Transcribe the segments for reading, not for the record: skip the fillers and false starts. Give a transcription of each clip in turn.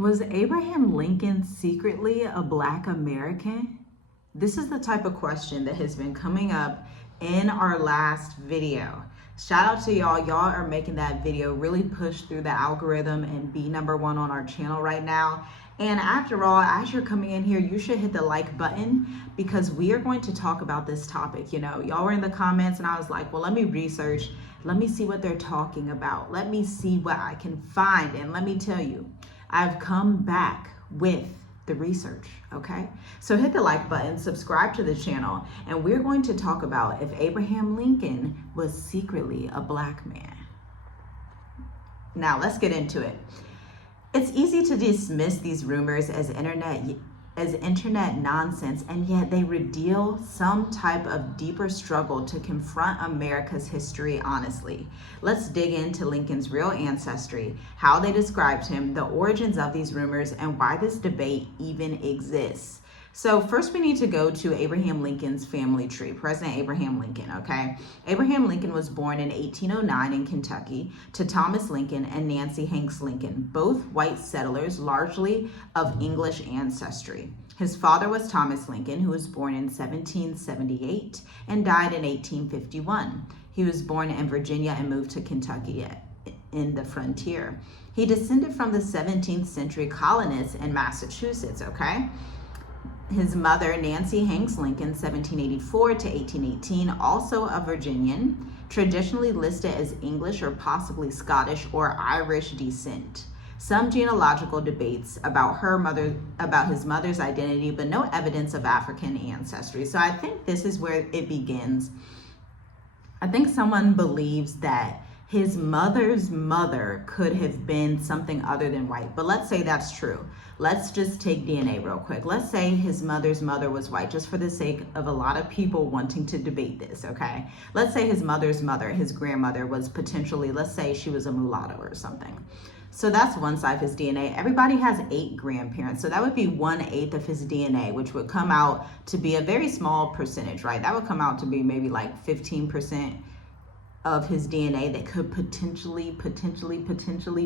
Was Abraham Lincoln secretly a Black American? This is the type of question that has been coming up in our last video. Shout out to y'all. Y'all are making that video really push through the algorithm and be #1 on our channel right now. And after all, as you're coming in here, you should hit the like button because we are going to talk about this topic. You know, y'all were in the comments and I was like, well, let me research. Let me see what they're talking about. Let me see what I can find. And let me tell you, I've come back with the research, okay? So hit the like button, subscribe to the channel, and we're going to talk about if Abraham Lincoln was secretly a Black man. Now, let's get into it. It's easy to dismiss these rumors as internet nonsense, and yet they reveal some type of deeper struggle to confront America's history honestly. Let's dig into Lincoln's real ancestry, how they described him, the origins of these rumors, and why this debate even exists. So first we need to go to Abraham Lincoln's family tree, President Abraham Lincoln, okay? Abraham Lincoln was born in 1809 in Kentucky to Thomas Lincoln and Nancy Hanks Lincoln, both white settlers, largely of English ancestry. His father was Thomas Lincoln, who was born in 1778 and died in 1851. He was born in Virginia and moved to Kentucky in the frontier. He descended from the 17th century colonists in Massachusetts, okay? His mother, Nancy Hanks Lincoln, 1784 to 1818, also a Virginian, traditionally listed as English or possibly Scottish or Irish descent. Some genealogical debates about his mother's identity, but no evidence of African ancestry. So I think this is where it begins. I think someone believes that his mother's mother could have been something other than white, but let's say that's true. Let's just take DNA real quick. Let's say his mother's mother was white, just for the sake of a lot of people wanting to debate this, okay? Let's say his mother's mother, his grandmother, was potentially, let's say she was a mulatto or something. So that's one side of his DNA. Everybody has 8 grandparents, so that would be 1/8 of his DNA, which would come out to be a very small percentage, right? That would come out to be maybe like 15% of his DNA that could potentially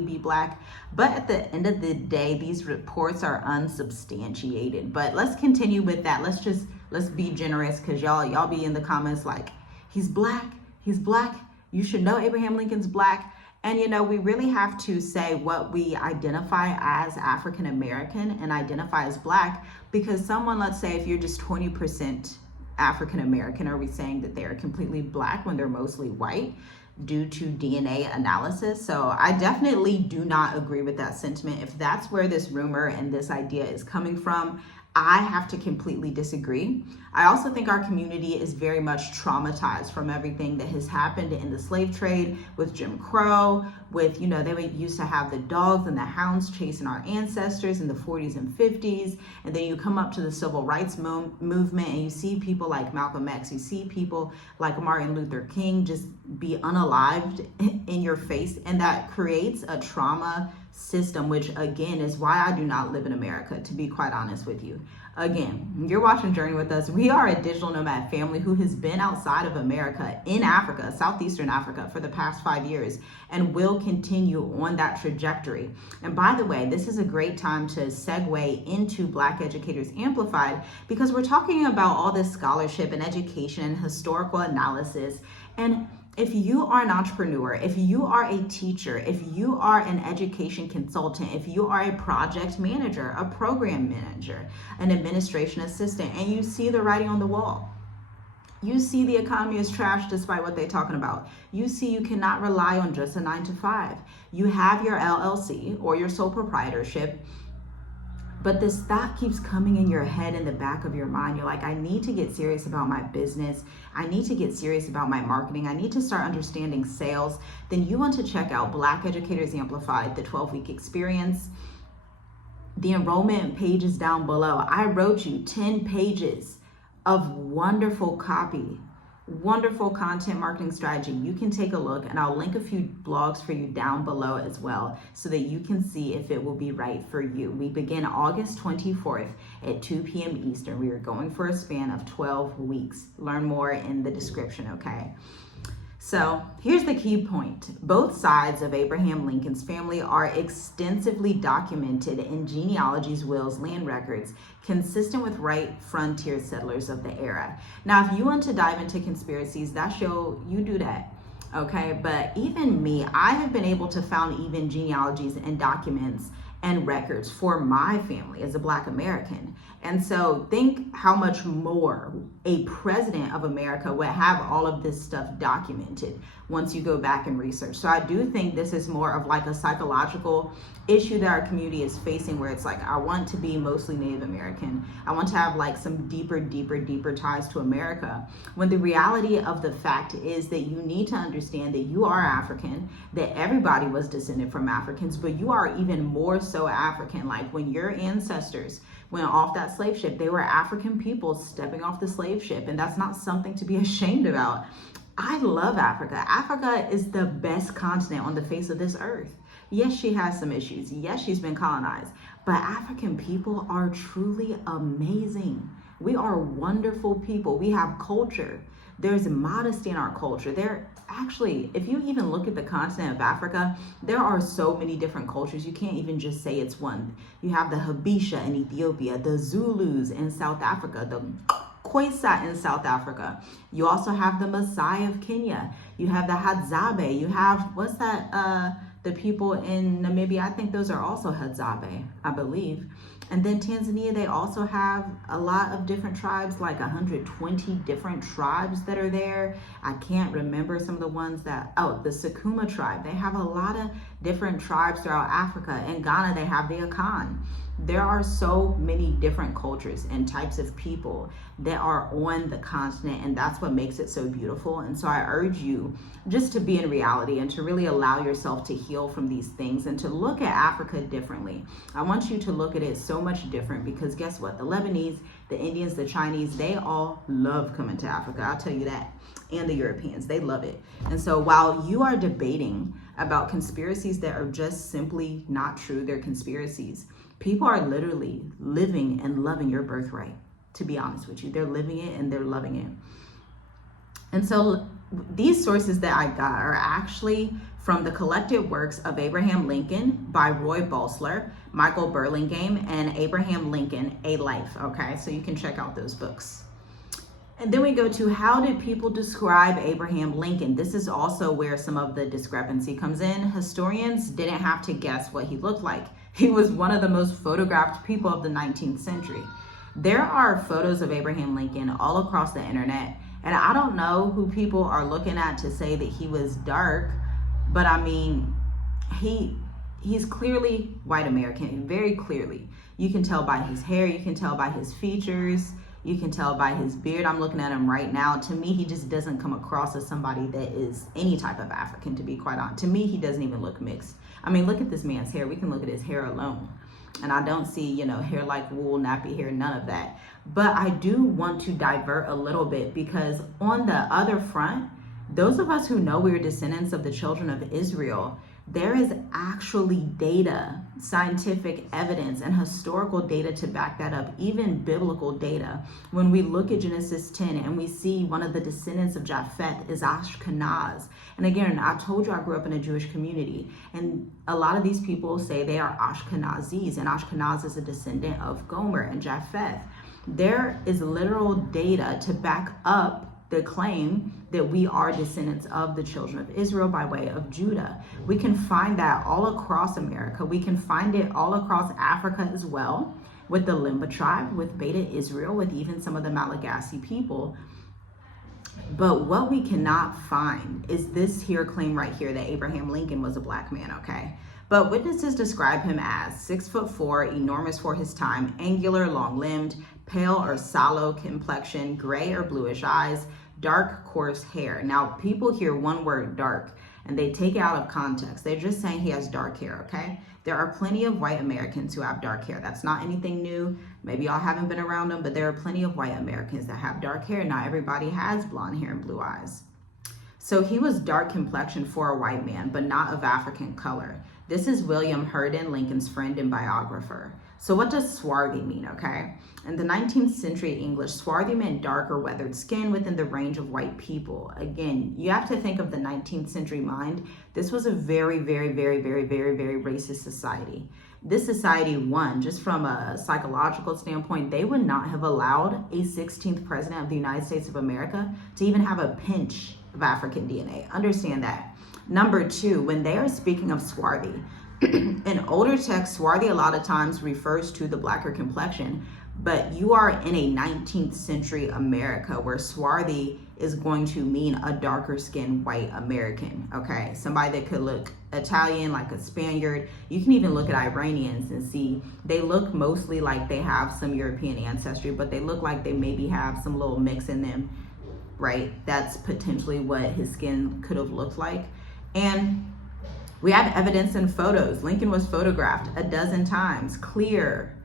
be Black. But at the end of the day, these reports are unsubstantiated. But let's continue with that. Let's be generous, because y'all be in the comments like, he's Black, you should know Abraham Lincoln's Black. And you know, we really have to say what we identify as African American and identify as Black, because someone, let's say if you're just 20% African American, are we saying that they are completely Black when they're mostly white due to DNA analysis? So I definitely do not agree with that sentiment. If that's where this rumor and this idea is coming from, I have to completely disagree. I also think our community is very much traumatized from everything that has happened in the slave trade, with Jim Crow, with, you know, they used to have the dogs and the hounds chasing our ancestors in the 40s and 50s. And then you come up to the civil rights movement and you see people like Malcolm X, you see people like Martin Luther King just be unalived in your face. And that creates a trauma system, which again is why I do not live in America, to be quite honest with you. Again, you're watching Journey with us. We are a digital nomad family who has been outside of America, in Africa, Southeastern Africa, for the past 5 years and will continue on that trajectory. And by the way, this is a great time to segue into Black Educators Amplified, because we're talking about all this scholarship and education, historical analysis. And if you are an entrepreneur, if you are a teacher, if you are an education consultant, if you are a project manager, a program manager, an administration assistant, and you see the writing on the wall, you see the economy is trash despite what they're talking about. You see you cannot rely on just a 9-to-5. You have your LLC or your sole proprietorship, but this thought keeps coming in your head, in the back of your mind. You're like, I need to get serious about my business. I need to get serious about my marketing. I need to start understanding sales. Then you want to check out Black Educators Amplified, the 12-week experience. The enrollment page is down below. I wrote you 10 pages of wonderful copy, wonderful content marketing strategy. You can take a look, and I'll link a few blogs for you down below as well, so that you can see if it will be right for you. We begin August 24th at 2 p.m. Eastern. We are going for a span of 12 weeks. Learn more in the description, okay? So here's the key point. Both sides of Abraham Lincoln's family are extensively documented in genealogies, wills, land records, consistent with right frontier settlers of the era. Now, if you want to dive into conspiracies, that's you do that. Okay, but even me, I have been able to found even genealogies and documents and records for my family as a Black American. And so think how much more a president of America would have all of this stuff documented once you go back and research. So I do think this is more of like a psychological issue that our community is facing, where it's like, I want to be mostly Native American. I want to have like some deeper ties to America. When the reality of the fact is that you need to understand that you are African, that everybody was descended from Africans, but you are even more so African. Like when your ancestors went off that slave ship, they were African people stepping off the slave ship, and that's not something to be ashamed about. I love Africa. Africa is the best continent on the face of this earth. Yes, she has some issues. Yes, she's been colonized, but African people are truly amazing. We are wonderful people. We have culture. There's modesty in our culture. There actually, if you even look at the continent of Africa, there are so many different cultures. You can't even just say it's one. You have the Habesha in Ethiopia, the Zulus in South Africa, the Khoisan in South Africa. You also have the Maasai of Kenya. You have the Hadzabe. You have, what's that, the people in Namibia, I think those are also Hadzabe, I believe. And then Tanzania, they also have a lot of different tribes, like 120 different tribes that are there. I can't remember some of the ones that, the Sakuma tribe. They have a lot of different tribes throughout Africa. In Ghana, they have the Akan. There are so many different cultures and types of people that are on the continent, and that's what makes it so beautiful. And so I urge you just to be in reality and to really allow yourself to heal from these things and to look at Africa differently. I want you to look at it so much different, because guess what? The Lebanese, the Indians, the Chinese, they all love coming to Africa. I'll tell you that. And the Europeans, they love it. And so while you are debating about conspiracies that are just simply not true, they're conspiracies, people are literally living and loving your birthright, to be honest with you. They're living it and they're loving it. And so these sources that I got are actually from the collected works of Abraham Lincoln by Roy Balsler, Michael Burlingame, and Abraham Lincoln, A Life. Okay, so you can check out those books. And then we go to, how did people describe Abraham Lincoln? This is also where some of the discrepancy comes in. Historians didn't have to guess what he looked like. He was one of the most photographed people of the 19th century. There are photos of Abraham Lincoln all across the internet, and I don't know who people are looking at to say that he was dark, but I mean, he's clearly white American, very clearly. You can tell by his hair, you can tell by his features, you can tell by his beard. I'm looking at him right now. To me, he just doesn't come across as somebody that is any type of African, to be quite honest. To me, he doesn't even look mixed. I mean, look at this man's hair. We can look at his hair alone. And I don't see, hair like wool, nappy hair, none of that. But I do want to divert a little bit, because on the other front, those of us who know we're descendants of the children of Israel, there is actually data, scientific evidence, and historical data to back that up, even biblical data. When we look at Genesis 10 and we see one of the descendants of Japheth is Ashkenaz. And again, I told you I grew up in a Jewish community, and a lot of these people say they are Ashkenazis, and Ashkenaz is a descendant of Gomer and Japheth. There is literal data to back up the claim that we are descendants of the children of Israel by way of Judah. We can find that all across America. We can find it all across Africa as well, with the Limba tribe, with Beta Israel, with even some of the Malagasy people. But what we cannot find is this here claim right here that Abraham Lincoln was a black man, okay? But witnesses describe him as 6'4", enormous for his time, angular, long-limbed, pale or sallow complexion, gray or bluish eyes, dark, coarse hair. Now, people hear one word, dark, and they take it out of context. They're just saying he has dark hair, okay? There are plenty of white Americans who have dark hair. That's not anything new. Maybe y'all haven't been around them, but there are plenty of white Americans that have dark hair. Not everybody has blonde hair and blue eyes. So he was dark complexion for a white man, but not of African color. This is William Herndon, Lincoln's friend and biographer. So what does swarthy mean, okay? In the 19th century English, swarthy meant dark or weathered skin within the range of white people. Again, you have to think of the 19th century mind. This was a very, very, very, very, very, very racist society. This society, one, just from a psychological standpoint, they would not have allowed a 16th president of the United States of America to even have a pinch of African DNA. Understand that. Number two, when they are speaking of swarthy, in older texts, swarthy a lot of times refers to the blacker complexion, but you are in a 19th century America where swarthy is going to mean a darker skinned white American, okay? Somebody that could look Italian, like a Spaniard. You can even look at Iranians and see they look mostly like they have some European ancestry, but they look like they maybe have some little mix in them, right? That's potentially what his skin could have looked like. And we have evidence in photos. Lincoln was photographed a dozen times, clear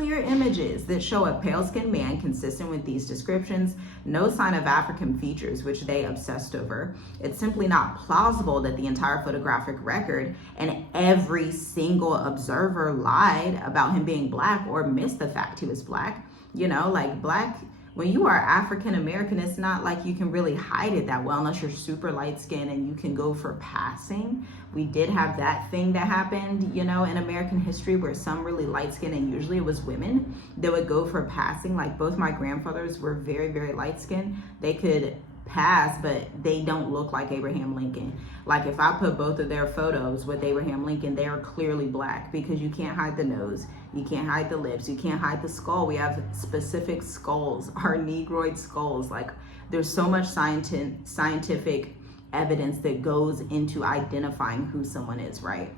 images that show a pale-skinned man consistent with these descriptions, no sign of African features, which they obsessed over. It's simply not plausible that the entire photographic record and every single observer lied about him being black or missed the fact he was black. You know, like black, when you are African American, it's not like you can really hide it that well unless you're super light skinned and you can go for passing. We did have that thing that happened, you know, in American history where some really light skinned, and usually it was women that would go for passing. Like both my grandfathers were very, very light skinned. They could pass, but they don't look like Abraham Lincoln. Like if I put both of their photos with Abraham Lincoln, they are clearly black because you can't hide the nose, you can't hide the lips, you can't hide the skull. We have specific skulls, our Negroid skulls. Like there's so much scientific evidence that goes into identifying who someone is, right?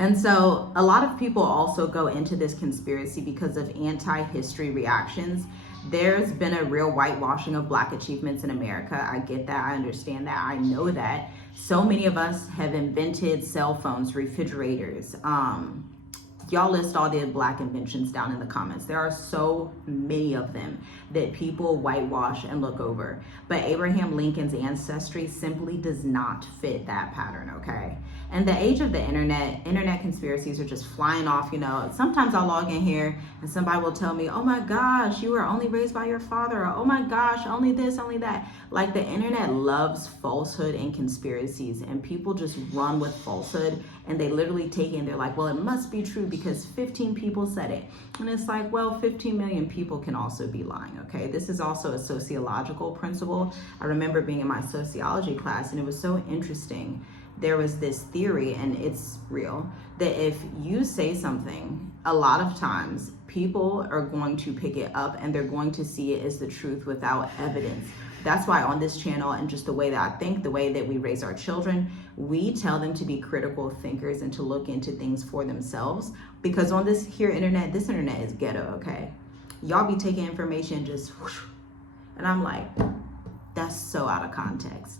And so a lot of people also go into this conspiracy because of anti-history reactions. There's been a real whitewashing of black achievements in America. I get that, I understand that, I know that. So many of us have invented cell phones, refrigerators. Y'all list all the black inventions down in the comments. There are so many of them that people whitewash and look over. But Abraham Lincoln's ancestry simply does not fit that pattern, okay? And the age of the internet conspiracies are just flying off, you know. Sometimes I'll log in here and somebody will tell me, oh my gosh, you were only raised by your father. Or, oh my gosh, only this, only that. Like the internet loves falsehood and conspiracies, and people just run with falsehood and they literally take it and they're like, well, it must be true because 15 people said it. And it's like, well, 15 million people can also be lying, okay? This is also a sociological principle. I remember being in my sociology class and it was so interesting. There was this theory, and it's real, that if you say something, a lot of times people are going to pick it up and they're going to see it as the truth without evidence. That's why on this channel, and just the way that I think, the way that we raise our children, we tell them to be critical thinkers and to look into things for themselves. Because on this internet is ghetto, okay? Y'all be taking information just whoosh, and I'm like, that's so out of context.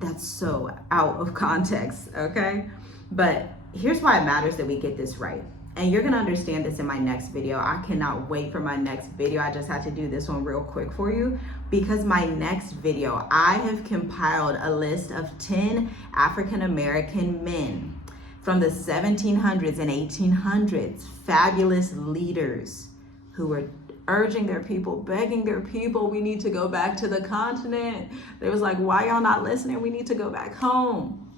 That's so out of context, okay? But here's why it matters that we get this right. And you're gonna understand this in my next video. I cannot wait for my next video. I just had to do this one real quick for you because my next video, I have compiled a list of 10 African-American men from the 1700s and 1800s, fabulous leaders who were urging their people, begging their people, we need to go back to the continent. They was like, why y'all not listening? We need to go back home.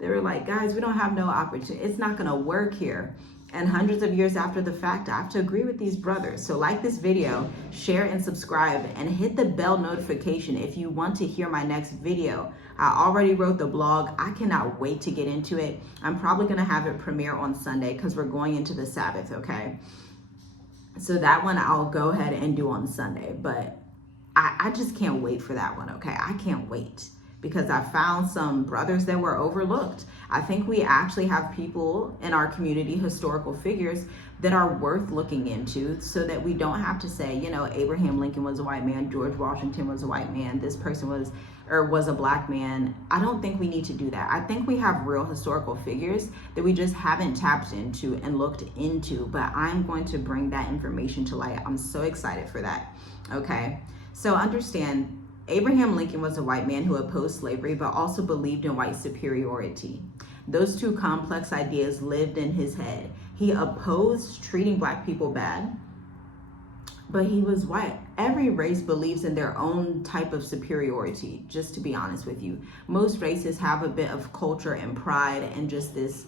They were like, guys, we don't have no opportunity. It's not gonna work here. And hundreds of years after the fact, I have to agree with these brothers. So like this video, share and subscribe, and hit the bell notification if you want to hear my next video. I already wrote the blog. I cannot wait to get into it. I'm probably gonna have it premiere on Sunday because we're going into the Sabbath, okay? So that one I'll go ahead and do on Sunday, but I just can't wait for that one, okay? I can't wait because I found some brothers that were overlooked. I think we actually have people in our community, historical figures, that are worth looking into so that we don't have to say, you know, Abraham Lincoln was a white man, George Washington was a white man, this person was a black man. I don't think we need to do that. I think we have real historical figures that we just haven't tapped into and looked into, but I'm going to bring that information to light. I'm so excited for that, okay? So understand, Abraham Lincoln was a white man who opposed slavery, but also believed in white superiority. Those two complex ideas lived in his head. He opposed treating Black people bad, but he was white. Every race believes in their own type of superiority, just to be honest with you. Most races have a bit of culture and pride and just this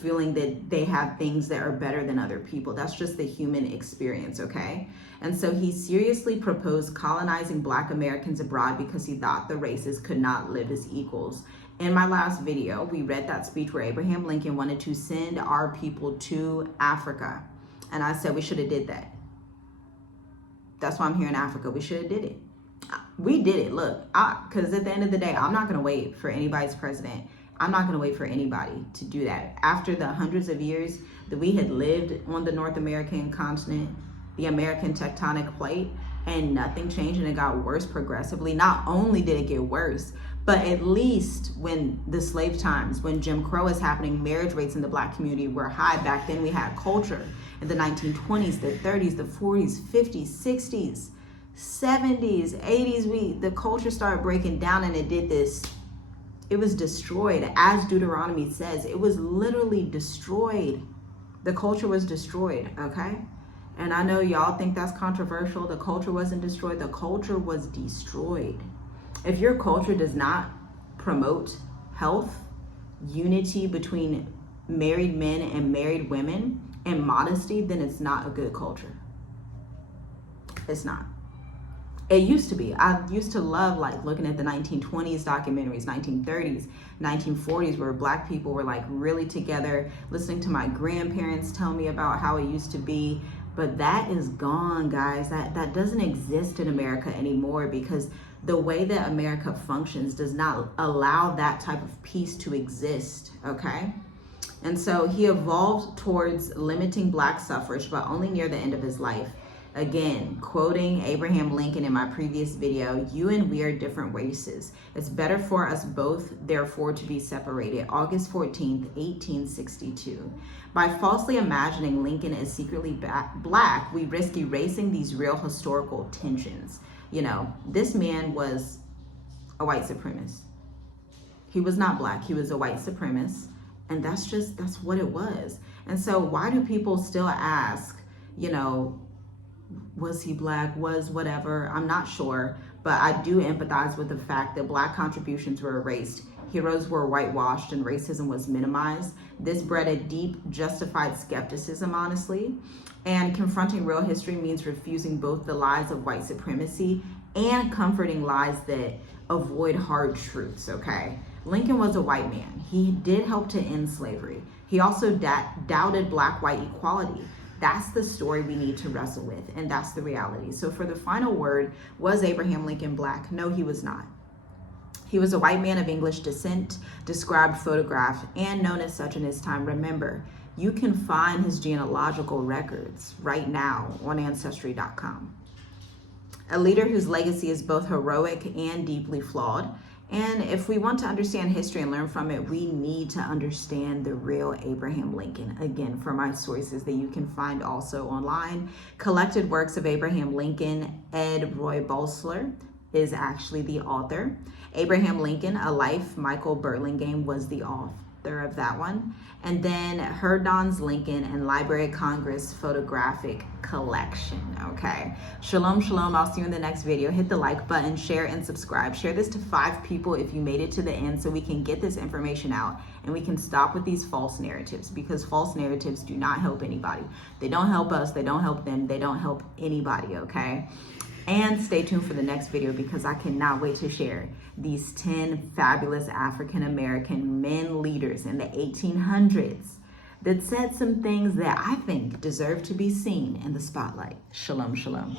feeling that they have things that are better than other people. That's just the human experience, okay? And so he seriously proposed colonizing Black Americans abroad because he thought the races could not live as equals. In my last video, we read that speech where Abraham Lincoln wanted to send our people to Africa. And I said we should have did that. That's why I'm here in Africa. We should have did it. We did it, look, because at the end of the day, I'm not gonna wait for anybody's president. I'm not gonna wait for anybody to do that. After the hundreds of years that we had lived on the North American continent, the American tectonic plate, and nothing changed and it got worse progressively. Not only did it get worse, but at least when the slave times, when Jim Crow is happening, marriage rates in the Black community were high. Back then we had culture. In the 1920s, the 30s, the 40s, 50s, 60s, 70s, 80s, the culture started breaking down and it did this. It was destroyed. As Deuteronomy says, it was literally destroyed. The culture was destroyed, okay? And I know y'all think that's controversial. The culture wasn't destroyed. The culture was destroyed. If your culture does not promote health, unity between married men and married women, and modesty, then it's not a good culture. It's not. It used to be. I used to love like looking at the 1920s documentaries, 1930s, 1940s, where Black people were like really together, listening to my grandparents tell me about how it used to be. But that is gone, guys. That doesn't exist in America anymore because the way that America functions does not allow that type of peace to exist, okay? And so he evolved towards limiting Black suffrage, but only near the end of his life. Again, quoting Abraham Lincoln in my previous video, "You and we are different races. It's better for us both, therefore, to be separated." August 14th, 1862. By falsely imagining Lincoln as secretly Black, we risk erasing these real historical tensions. You know, this man was a white supremacist. He was not Black, he was a white supremacist. And that's what it was. And so why do people still ask, you know, was he Black, was whatever? I'm not sure, but I do empathize with the fact that Black contributions were erased. Heroes were whitewashed and racism was minimized. This bred a deep, justified skepticism, honestly. And confronting real history means refusing both the lies of white supremacy and comforting lies that avoid hard truths, okay? Lincoln was a white man. He did help to end slavery. He also doubted Black-white equality. That's the story we need to wrestle with, and that's the reality. So for the final word, was Abraham Lincoln Black? No, he was not. He was a white man of English descent, described, photographed, and known as such in his time. Remember, you can find his genealogical records right now on ancestry.com. A leader whose legacy is both heroic and deeply flawed. And if we want to understand history and learn from it, we need to understand the real Abraham Lincoln. Again, from my sources that you can find also online. Collected Works of Abraham Lincoln, Ed Roy Bolsler is actually the author. Abraham Lincoln, A Life, Michael Burlingame was the author of that one. And then Herndon's Lincoln and Library of Congress Photographic Collection, okay? Shalom, shalom. I'll see you in the next video. Hit the like button, share, and subscribe. Share this to 5 people if you made it to the end so we can get this information out and we can stop with these false narratives, because false narratives do not help anybody. They don't help us. They don't help them. They don't help anybody, okay? And stay tuned for the next video because I cannot wait to share these 10 fabulous African-American men leaders in the 1800s that said some things that I think deserve to be seen in the spotlight. Shalom, shalom.